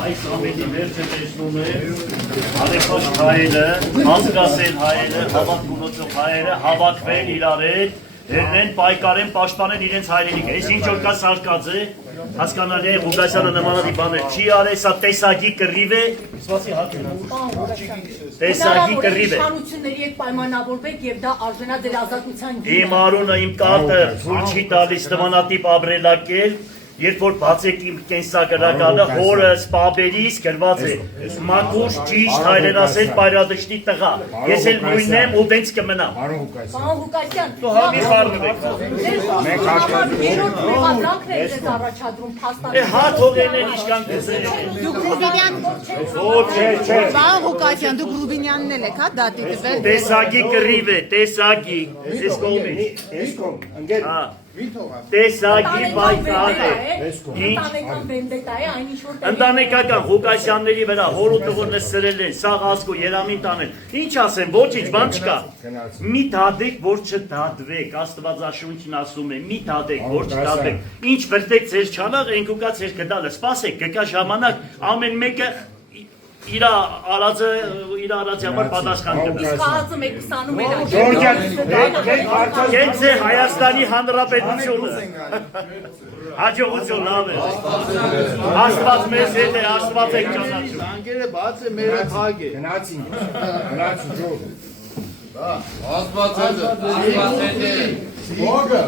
Այս ամենի վերջը տեսնում է Արեգաշ հայերը, ազգասեր հայերը, հավաք գունոցող հայերը հավաքվել իրար հետ, հերնեն, պայքարեն, պաշտպանեն իրենց հայրենիքը։ Այս ինչ որ կա սարկած է, հասկանալի է, Ղուկասյանը նմանատիպ բաներ չի արել, սա տեսակի կռիվ է, տեսակի կռիվ է։ Իշխանությունների հետ պայմանավորվեք եւ դա արժանա ձեր ազատության գինը։ Իմ արունը, իմ կարտը թույլ չի տալիս նմանատիպ ապրելակել, երբ որ բացեք իմ կենսագրականը, հորը սպաբերիս գրված է մաքուր ճիշտ հայրենասեր պայրադշտի տղա։ Ես էլ նույնն եմ ու դենց կմնամ։ Պարոն Ղուկասյան, Դու համի խառնվեք։ Մենք երրորդ մեղադրանքն եք ձեզ առաջադրում փաստարկել։ Հա թողերներ իշքան կզեն։ Դուք Ռուբինյան Պարոն Ղուկասյան, դուք Ռուբինյանն էլ եք, հա, դատի տվել։ Տեսակի կռիվ է, տեսակի։ Ես կողմից։ Հա։ Տեսակի պայքար է։ Ընտանեկան վենդետա է, այն ինչ որ Ընտանեկական Ղուկասյանների վրա հոր ու տղորը սրել են, սաղ ազգու երամին տանել։ Ինչ ասեմ, ոչինչ բան չկա։ Մի դադեք, որ չդադվեք, Աստվածաշունչն ասում է, մի դադեք, որ չդադվեք։ Ինչ վրդեք ձեր չանաղ, ենք ուկա ձեր կդալը, սպասեք, կգա ժամանակ, ամեն մեկը իր արածի համար պատասխան կտա։ իսկ ԱԱԾ մեկուսանում են Կենց է Հայաստանի Հանրապետությունը։ Հաջողություն լավ է։ Աստված մեզ հետ է, Աստված եք ճանաչում։ Անկերը բաց է, մերը փակ է։ Գնացին ջո։ Աստված հետ է։ Ողը։